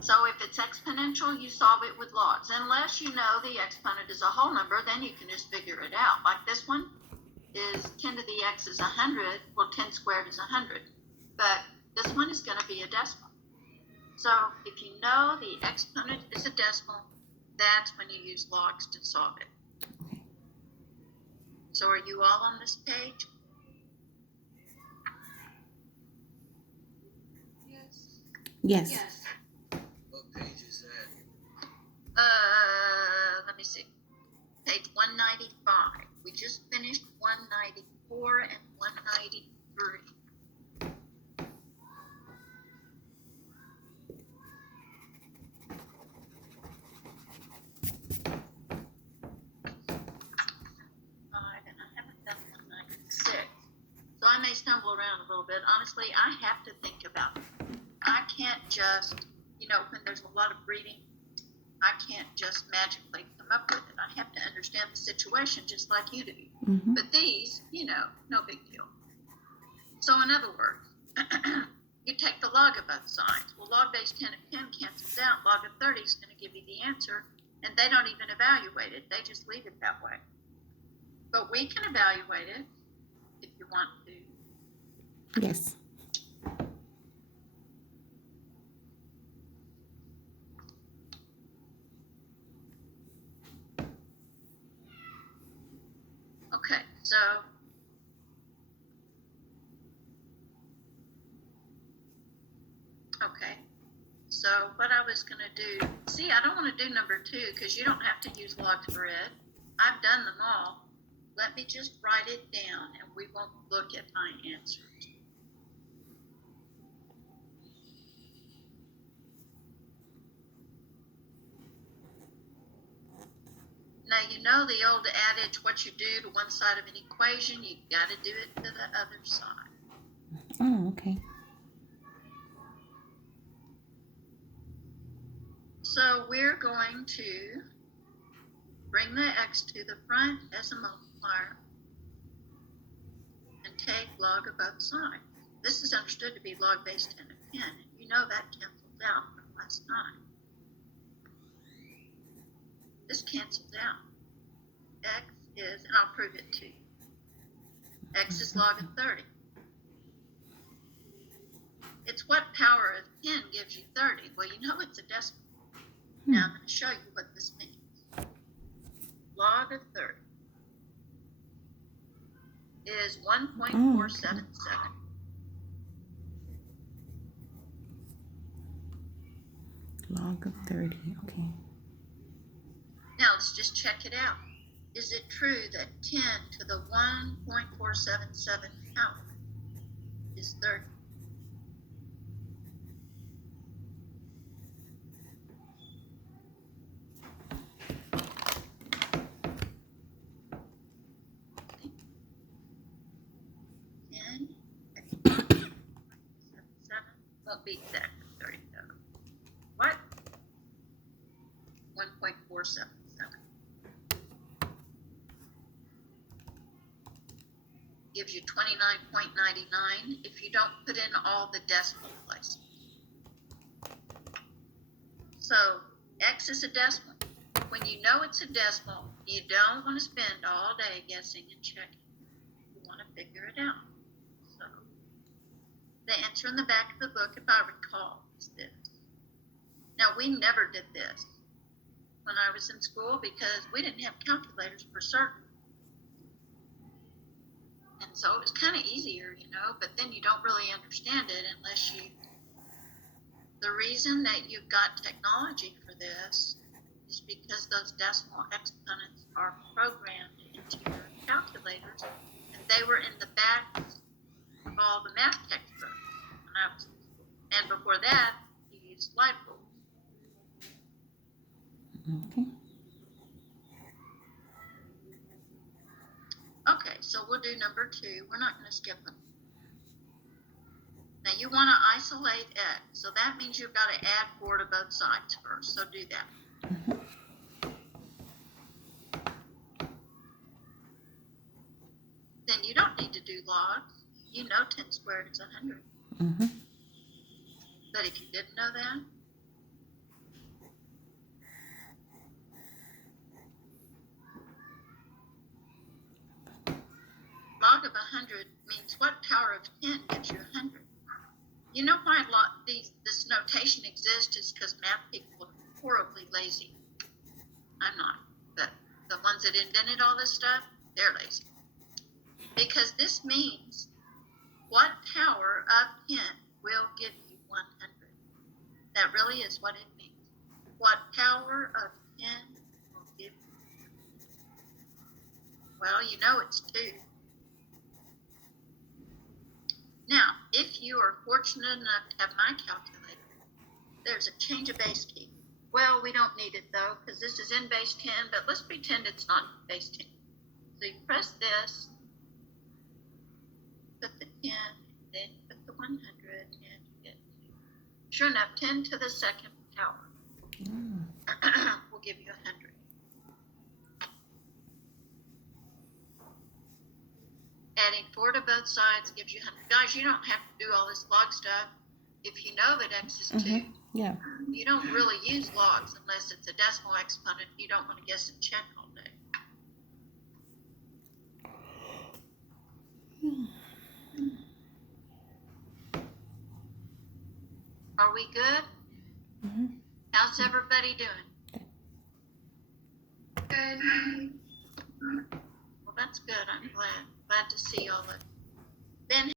So if it's exponential, you solve it with logs. Unless you know the exponent is a whole number, then you can just figure it out. Like this one is 10 to the x is 100. Well, 10 squared is 100. But this one is going to be a decimal. So if you know the exponent is a decimal, that's when you use logs to solve it. Okay. So are you all on this page? Yes. What page is that? Let me see. Page 195. We just finished 194 and 193. And I haven't done 196. So I may stumble around a little bit. Honestly, I have to think about it. I can't just, when there's a lot of reading, I can't just magically come up with it. I have to understand the situation just like you do. Mm-hmm. But these, no big deal. So in other words, you take the log of both sides. Well, log base 10 of 10 cancels out. Log of 30 is going to give you the answer, and they don't even evaluate it. They just leave it that way. But we can evaluate it if you want to. Yes. Okay, so what I was going to do, I don't want to do number 2 because you don't have to use logs for it. I've done them all. Let me just write it down and we won't look at my answers. Now, you know the old adage, what you do to one side of an equation, you got to do it to the other side. Oh, okay. So we're going to bring the x to the front as a multiplier and take log of both sides. This is understood to be log base 10 of 10. You know that cancels out from last time. This cancels out. X is, and I'll prove it to you. X is log of 30. It's what power of 10 gives you 30. Well, you know it's a decimal. Now I'm going to show you what this means. Log of 30 is 1.477. Log of 30, okay. Now let's just check it out. Is it true that 10 to the 1.477 power is 30? Won't be exactly 30 though. What? 1.477. Gives you 29.99 if you don't put in all the decimal places. So X is a decimal. When you know it's a decimal, you don't want to spend all day guessing and checking. You want to figure it out. So the answer in the back of the book, if I recall, is this. Now, we never did this when I was in school because we didn't have calculators for certain. And so it was kind of easier, but then you don't really understand it unless you. The reason that you've got technology for this is because those decimal exponents are programmed into your calculators, and they were in the back of all the math textbooks when I was in school. And before that, you used slide rules. Okay. Okay, so we'll do number 2. We're not going to skip them. Now you want to isolate x, so that means you've got to add 4 to both sides first, so do that. Mm-hmm. Then you don't need to do logs. You know 10 squared is 100. Mm-hmm. But if you didn't know that, log of 100 means what power of 10 gives you 100? You know why this notation exists is because math people are horribly lazy. I'm not, but the ones that invented all this stuff, they're lazy. Because this means what power of 10 will give you 100. That really is what it means. What power of 10 will give you 100? Well, you know it's 2. Now, if you are fortunate enough to have my calculator, there's a change of base key. Well, we don't need it though, because this is in base 10, but let's pretend it's not in base 10. So you press this, put the 10, then put the 100, and you get 2. Sure enough, 10 to the second power will give you 100. Adding 4 to both sides gives you 100. Guys, you don't have to do all this log stuff. If you know that x is 2, Yeah. you don't really use logs unless it's a decimal exponent. You don't want to guess and check all day. Are we good? How's everybody doing? Good. Well, that's good. I'm glad to see all of you. Ben,